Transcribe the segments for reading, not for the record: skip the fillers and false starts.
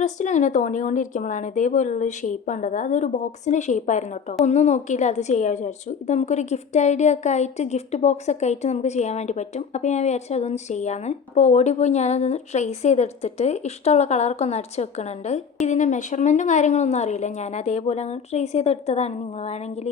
പിൻട്രസ്റ്റിൽ ഇങ്ങനെ തോന്നിക്കൊണ്ടിരിക്കുമ്പോഴാണ് ഇതേപോലുള്ളൊരു ഷേപ്പ് കണ്ടത്. അതൊരു ബോക്സിൻ്റെ ഷേപ്പായിരുന്നു കേട്ടോ. ഒന്നും നോക്കിയില്ല, അത് ചെയ്യാൻ വിചാരിച്ചു. ഇത് നമുക്കൊരു ഗിഫ്റ്റ് ഐഡിയ ഒക്കെ ആയിട്ട്, ഗിഫ്റ്റ് ബോക്സ് ഒക്കെ ആയിട്ട് നമുക്ക് ചെയ്യാൻ വേണ്ടി പറ്റും. അപ്പോൾ ഞാൻ വിചാരിച്ചു അതൊന്ന് ചെയ്യാമെന്ന്. അപ്പോൾ ഓടിപ്പോയി ഞാനതൊന്ന് ട്രേസ് ചെയ്തെടുത്തിട്ട് ഇഷ്ടമുള്ള കളറൊക്കെ ഒന്ന് അടിച്ച് വെക്കുന്നുണ്ട്. ഇതിൻ്റെ മെഷർമെൻറ്റും കാര്യങ്ങളൊന്നും അറിയില്ല, ഞാൻ അതേപോലെ അങ്ങ് ട്രേസ് ചെയ്തെടുത്തതാണ്. നിങ്ങൾ വേണമെങ്കിൽ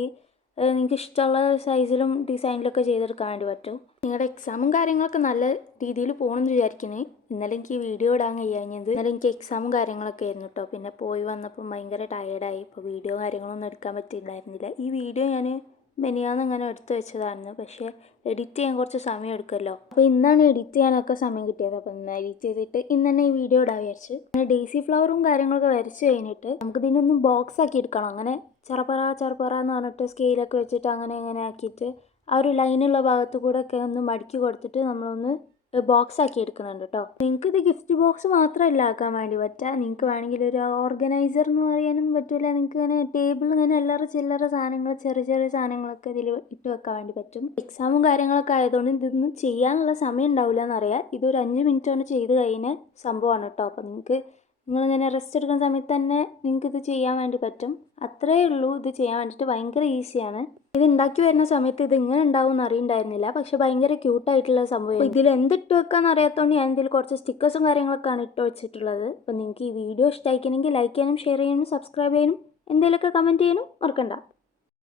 നിങ്ങൾക്ക് ഇഷ്ടമുള്ള സൈസിലും ഡിസൈനിലൊക്കെ ചെയ്തെടുക്കാൻ വേണ്ടി പറ്റും. നിങ്ങളുടെ എക്സാമും കാര്യങ്ങളൊക്കെ നല്ല രീതിയിൽ പോകണമെന്ന് വിചാരിക്കുന്നത്. ഇന്നലെ എനിക്ക് വീഡിയോ ഇടാൻ കഴിയാഞ്ഞത്, ഇന്നലെ എനിക്ക് എക്സാമും കാര്യങ്ങളൊക്കെ ആയിരുന്നു കേട്ടോ. പിന്നെ പോയി വന്നപ്പോൾ ഭയങ്കര ടയേർഡായി. ഇപ്പോൾ വീഡിയോ കാര്യങ്ങളൊന്നും എടുക്കാൻ പറ്റിയിട്ടുണ്ടായിരുന്നില്ല. ഈ വീഡിയോ ഞാൻ മെനിയാന്ന് അങ്ങനെ എടുത്തു വെച്ചതായിരുന്നു, പക്ഷേ എഡിറ്റ് ചെയ്യാൻ കുറച്ച് സമയം എടുക്കുമല്ലോ. അപ്പോൾ ഇന്നാണ് എഡിറ്റ് ചെയ്യാനൊക്കെ സമയം കിട്ടിയത്. അപ്പോൾ ഇന്ന് എഡിറ്റ് ചെയ്തിട്ട് ഇന്ന് തന്നെ ഈ വീഡിയോ ഇടാൻ വിചാരിച്ചു. അങ്ങനെ ഡേസി ഫ്ലവറും കാര്യങ്ങളൊക്കെ വരച്ച് കഴിഞ്ഞിട്ട് നമുക്ക് ഇതിനൊന്ന് ബോക്സ് ആക്കി എടുക്കണം. അങ്ങനെ ചെറുപറ എന്ന് പറഞ്ഞിട്ട് സ്കെയിലൊക്കെ വെച്ചിട്ട് അങ്ങനെ ഇങ്ങനെ ആക്കിയിട്ട് ആ ഒരു ലൈനുള്ള ഭാഗത്ത് കൂടെ ഒക്കെ ഒന്ന് മടക്കി കൊടുത്തിട്ട് നമ്മളൊന്ന് ബോക്സ് ആക്കി എടുക്കുന്നുണ്ട് കേട്ടോ. നിങ്ങൾക്ക് ഇത് ഗിഫ്റ്റ് ബോക്സ് മാത്രമല്ല ആക്കാൻ വേണ്ടി പറ്റുക, നിങ്ങൾക്ക് വേണമെങ്കിൽ ഒരു ഓർഗനൈസർ എന്ന് പറയാനും പറ്റില്ല. നിങ്ങൾക്ക് ഇങ്ങനെ ടേബിൾ ഇങ്ങനെ എല്ലാവരും ചില്ലറ സാധനങ്ങൾ, ചെറിയ ചെറിയ സാധനങ്ങളൊക്കെ ഇതിൽ ഇട്ട് വെക്കാൻ വേണ്ടി പറ്റും. എക്സാമും കാര്യങ്ങളൊക്കെ ആയതുകൊണ്ട് ഇതൊന്നും ചെയ്യാനുള്ള സമയം ഉണ്ടാവില്ല എന്നറിയാം. ഇതൊരു 5 മിനിറ്റ് കൊണ്ട് ചെയ്ത് കഴിഞ്ഞ സംഭവമാണ് കേട്ടോ. അപ്പോൾ നിങ്ങളിങ്ങനെ റെസ്റ്റ് എടുക്കുന്ന സമയത്ത് തന്നെ നിങ്ങൾക്ക് ഇത് ചെയ്യാൻ വേണ്ടി പറ്റും. അത്രയേ ഉള്ളൂ. ഇത് ചെയ്യാൻ വേണ്ടിയിട്ട് ഭയങ്കര ഈസിയാണ്. ഇത് ഉണ്ടാക്കി വരുന്ന സമയത്ത് ഇത് ഇങ്ങനെ ഉണ്ടാവും എന്ന് അറിയണ്ടായിരുന്നില്ല, പക്ഷെ ഭയങ്കര ക്യൂട്ടായിട്ടുള്ള സംഭവം. ഇതിൽ എന്തിട്ട് വെക്കാന്ന് അറിയാത്തതുകൊണ്ട് ഞാൻ ഇതിൽ കുറച്ച് സ്റ്റിക്കേഴ്സും കാര്യങ്ങളൊക്കെയാണ് ഇട്ട് വെച്ചിട്ടുള്ളത്. അപ്പോൾ നിങ്ങൾക്ക് ഈ വീഡിയോ ഇഷ്ടമായിക്കണമെങ്കിൽ ലൈക്ക് ചെയ്യാനും ഷെയർ ചെയ്യാനും സബ്സ്ക്രൈബ് ചെയ്യാനും എന്തെങ്കിലുമൊക്കെ കമൻറ്റ് ചെയ്യാനും മറക്കണ്ട.